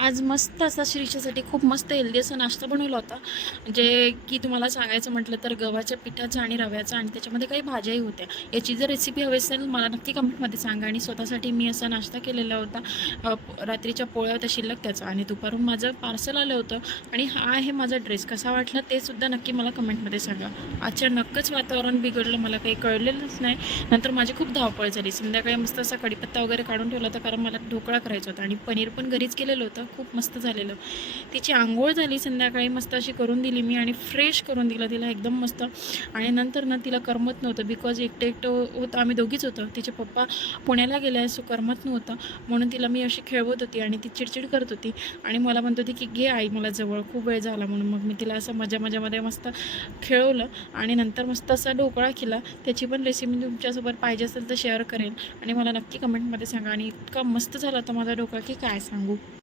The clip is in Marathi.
आज मस्त असा श्रीच्यासाठी खूप मस्त हेल्दी असा नाश्ता बनवला होता. जे की तुम्हाला सांगायचं म्हटलं तर गव्हाच्या पिठाचा आणि रव्याचा आणि त्याच्यामध्ये काही भाज्याही होत्या. याची जर रेसिपी हवी असेल मला नक्की कमेंटमध्ये सांगा. आणि स्वतःसाठी मी असा नाश्ता केलेला होता. रात्रीच्या पोळ्या होत्या शिल्लक त्याचा, आणि दुपारून माझं पार्सल आलं होतं. आणि हा आहे माझा ड्रेस. कसा वाटला ते सुद्धा नक्की मला कमेंटमध्ये सांगा. अचानकच वातावरण बिघडलं, मला काही कळलेलंच नाही. नंतर माझी खूप धावपळ झाली. संध्याकाळी मस्त असा कढीपत्ता वगैरे काढून ठेवला होता, कारण मला ढोकळा करायचा होता आणि पनीर पण घरीच केलेलं होतं. खूप मस्त झालेलं. तिची अंघोळ झाली संध्याकाळी, मस्त अशी करून दिली मी आणि फ्रेश करून दिलं तिला एकदम मस्त. आणि नंतर ना तिला करमत नव्हतं, बिकॉज एकटं होतं, आम्ही दोघीच होतो. तिचे पप्पा पुण्याला गेले, सो करमत नव्हतं. म्हणून तिला मी अशी खेळवत होती आणि ती चिडचिड करत होती आणि मला म्हणत होती की घे आई मला जवळ, खूप वेळ झाला म्हणून. मग मी तिला असं मजामध्ये मस्त खेळवलं आणि नंतर मस्त असा ढोकळा केला. त्याची पण रेसिपी तुमच्यासोबत पाहिजे असेल तर शेअर करेन आणि मला नक्की कमेंटमध्ये सांगा. आणि इतका मस्त झाला होता माझा ढोकळा की काय सांगू.